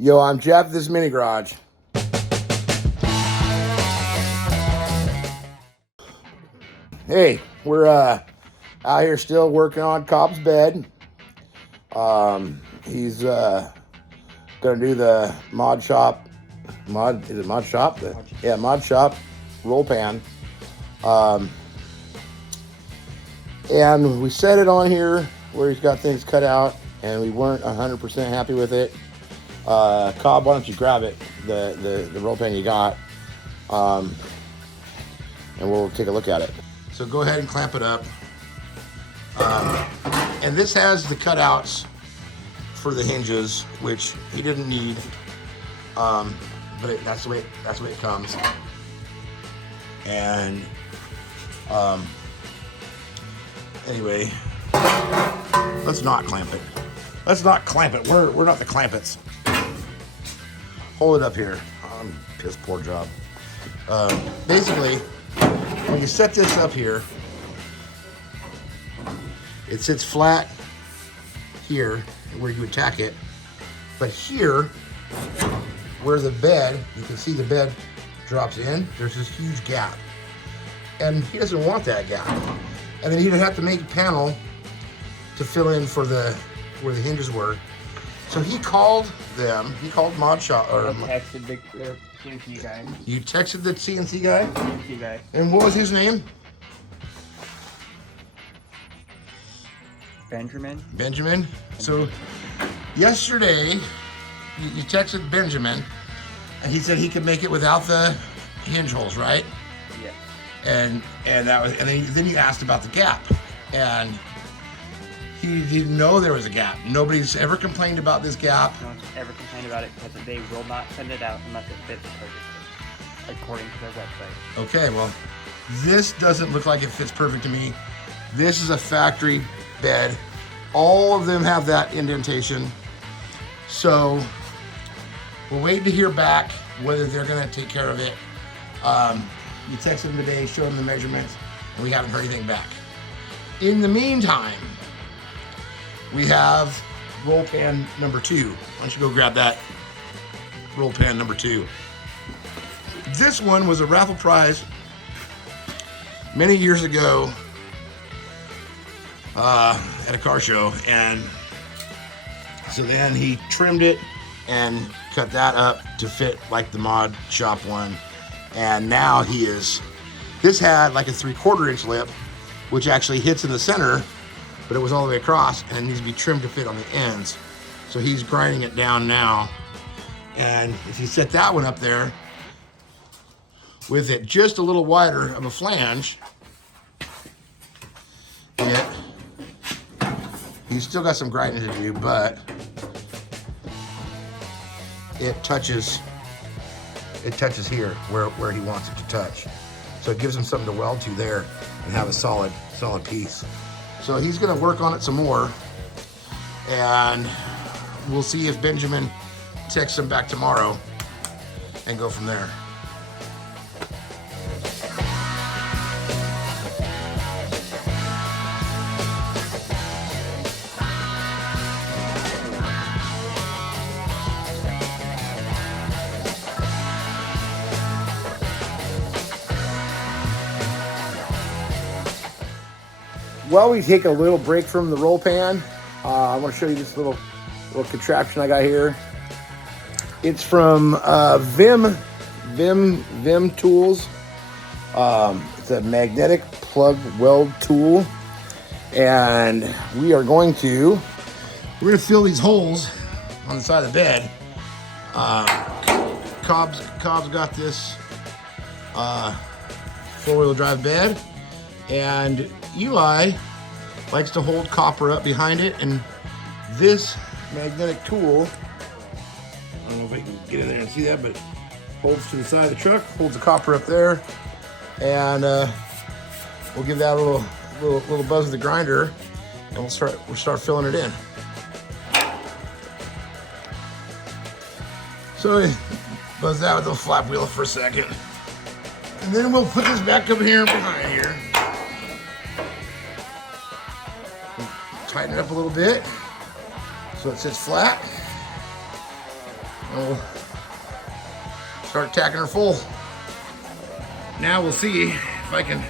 Yo, I'm Jeff, this is Mini Garage. Hey, we're out here still working on Cobb's bed. He's gonna do the mod shop roll pan. And we set it on here where he's got things cut out, and we weren't 100% happy with it. Cobb, why don't you grab it, the roll pan you got, and we'll take a look at it. So go ahead and clamp it up. And this has the cutouts for the hinges, which he didn't need, but that's the way it comes. And anyway, let's not clamp it. We're not the clampets. Hold it up here. Piss poor job. Basically, when you set this up here, it sits flat here where you would tack it, but here where the bed, you can see the bed drops in, there's this huge gap, and he doesn't want that gap. And then he'd have to make a panel to fill in for where the hinges were. So he called Mod Shop, or I texted the CNC guy. You texted the CNC guy? CNC guy. And what was his name? Benjamin. So yesterday, you texted Benjamin, and he said he could make it without the hinge holes, right? Yes. And then you asked about the gap, and he didn't know there was a gap. Nobody's ever complained about this gap. No one's ever complained about it because they will not send it out unless it fits perfectly, according to their website. Okay, well, this doesn't look like it fits perfect to me. This is a factory bed. All of them have that indentation. So we're waiting to hear back whether they're gonna take care of it. You texted them today, showed them the measurements, and we haven't heard anything back. In the meantime, we have roll pan number 2. Why don't you go grab that roll pan number 2. This one was a raffle prize many years ago at a car show, and so then he trimmed it and cut that up to fit like the Mod Shop one, and now this had like a 3/4 inch lip, which actually hits in the center, but it was all the way across, and it needs to be trimmed to fit on the ends. So he's grinding it down now, and if you set that one up there with it just a little wider of a flange, he's still got some grinding to do, but it touches here where he wants it to touch. So it gives him something to weld to there and have a solid piece. So he's gonna work on it some more, and we'll see if Benjamin texts him back tomorrow and go from there. While we take a little break from the roll pan, I want to show you this little contraption I got here. It's from Vim Tools. It's a magnetic plug weld tool, and we're going to fill these holes on the side of the bed. Cobb's got this 4-wheel drive bed, and Eli likes to hold copper up behind it, and this magnetic tool, I don't know if I can get in there and see that, but holds to the side of the truck, holds the copper up there, and we'll give that a little buzz with the grinder, and we'll start filling it in. So buzz that with the flap wheel for a second, and then we'll put this back up here behind here. Tighten it up a little bit so it sits flat. We'll start tacking her full. Now we'll see if I can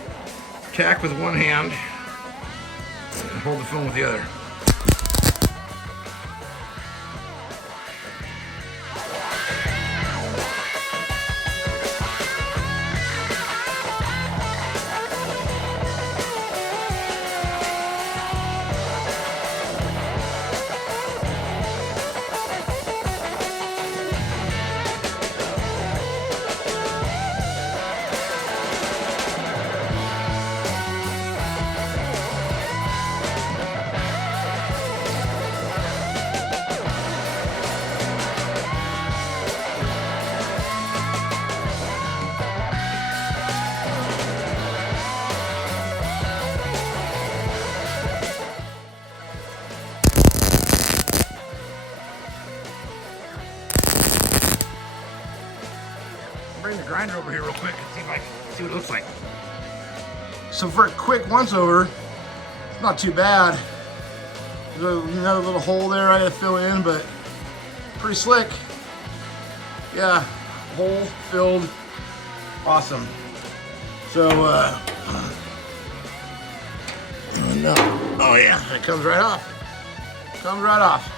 tack with one hand and hold the phone with the other. Bring the grinder over here real quick and see if I can see what it looks like. So for a quick once over, it's not too bad. There's another little hole there I had to fill in, but pretty slick. Yeah, hole filled, awesome. So, no. Oh yeah, it comes right off. Comes right off.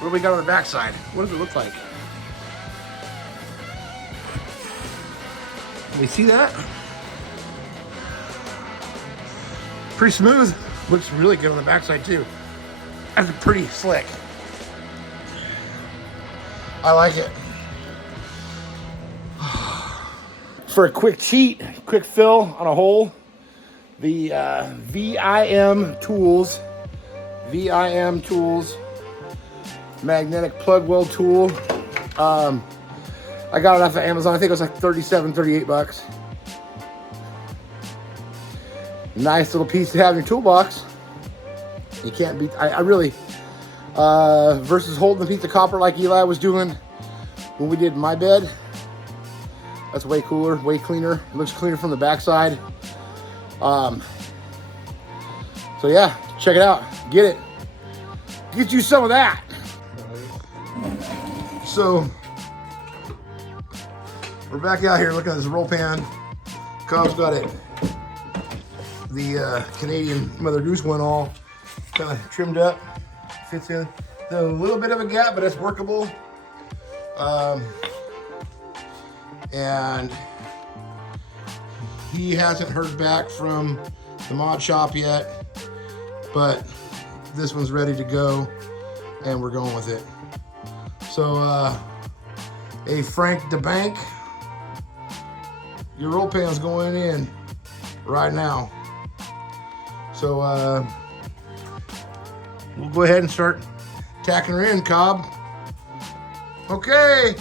What do we got on the back side? What does it look like? Can you see that? Pretty smooth. Looks really good on the backside too. That's pretty slick. I like it. For a quick cheat, quick fill on a hole, the VIM Tools magnetic plug weld tool. I got it off of Amazon. I think it was like 38 bucks. Nice little piece to have in your toolbox. You can't beat, I really, versus holding a piece of copper like Eli was doing when we did my bed. That's way cooler, way cleaner. It looks cleaner from the backside. So yeah, check it out. Get it. Get you some of that. So, we're back out here looking at this roll pan. Cobb's got it. The Canadian Mother Goose one all kind of trimmed up. Fits in. There's a little bit of a gap, but it's workable. And he hasn't heard back from the mod shop yet, but this one's ready to go, and we're going with it. So, a Frank DeBank. Your roll pan's going in right now. So we'll go ahead and start tacking her in, Cobb. Okay.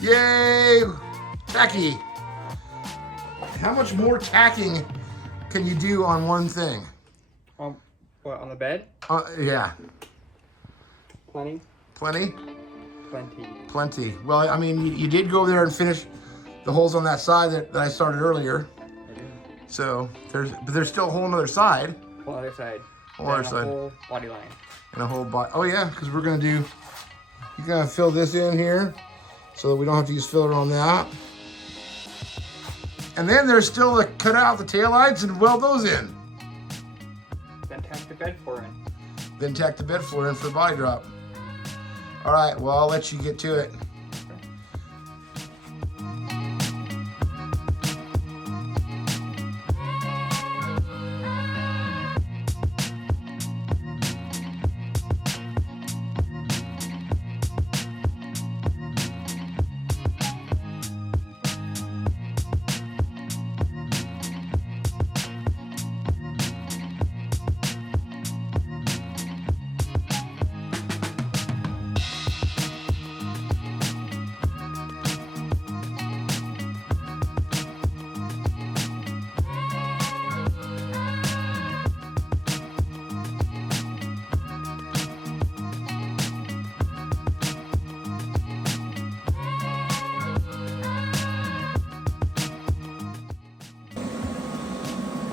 Yay. Tacky. How much more tacking can you do on one thing? What, on the bed? Yeah. Plenty. Plenty? Plenty. Plenty. Well, I mean, you did go over there and finish the holes on that side that I started earlier. I did. So there's still a whole other side. Whole other side. Whole other side. Whole body line. And a whole body. Oh yeah, because we're gonna do. You're gonna fill this in here, so that we don't have to use filler on that. And then there's still to cut out the taillights and weld those in. Then tack the bed floor in. Then tack the bed floor in for the body drop. All right. Well, I'll let you get to it.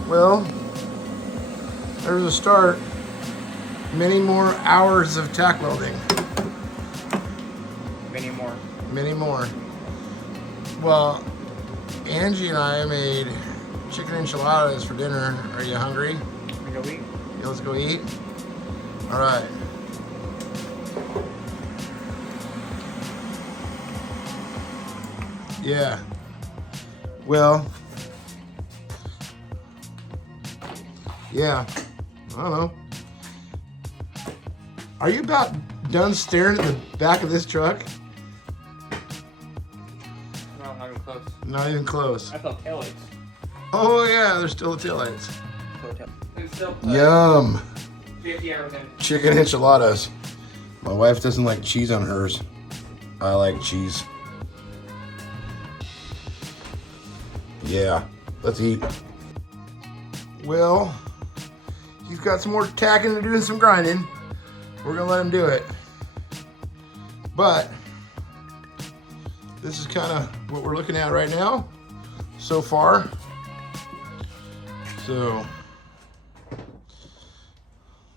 Well, there's a start. Many more hours of tack welding. many more. Many more. Well, Angie and I made chicken enchiladas for dinner. Are you hungry? We go eat. Yeah, let's go eat. All right. Yeah. Well. Yeah. I don't know. Are you about done staring at the back of this truck? No, not even close. Not even close. I felt taillights. Oh yeah, there's still the taillights. It's still Yum. 50 hours in. Chicken enchiladas. My wife doesn't like cheese on hers. I like cheese. Yeah, let's eat. Well, he's got some more tacking to do and some grinding. We're gonna let him do it. But this is kind of what we're looking at right now so far. So,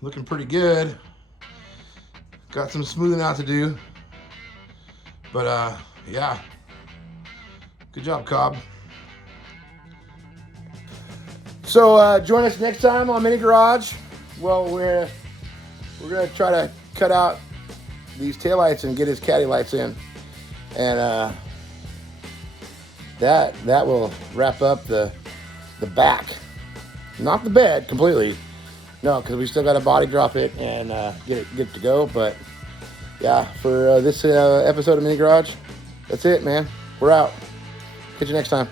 looking pretty good. Got some smoothing out to do. But yeah. Good job, Cobb. So join us next time on Mini Garage. Well, we're gonna try to cut out these taillights and get his caddy lights in, and that will wrap up the back, not the bed completely. No, because we still got to body drop it and get it to go. But yeah, for this episode of Mini Garage, that's it, man. We're out. Catch you next time.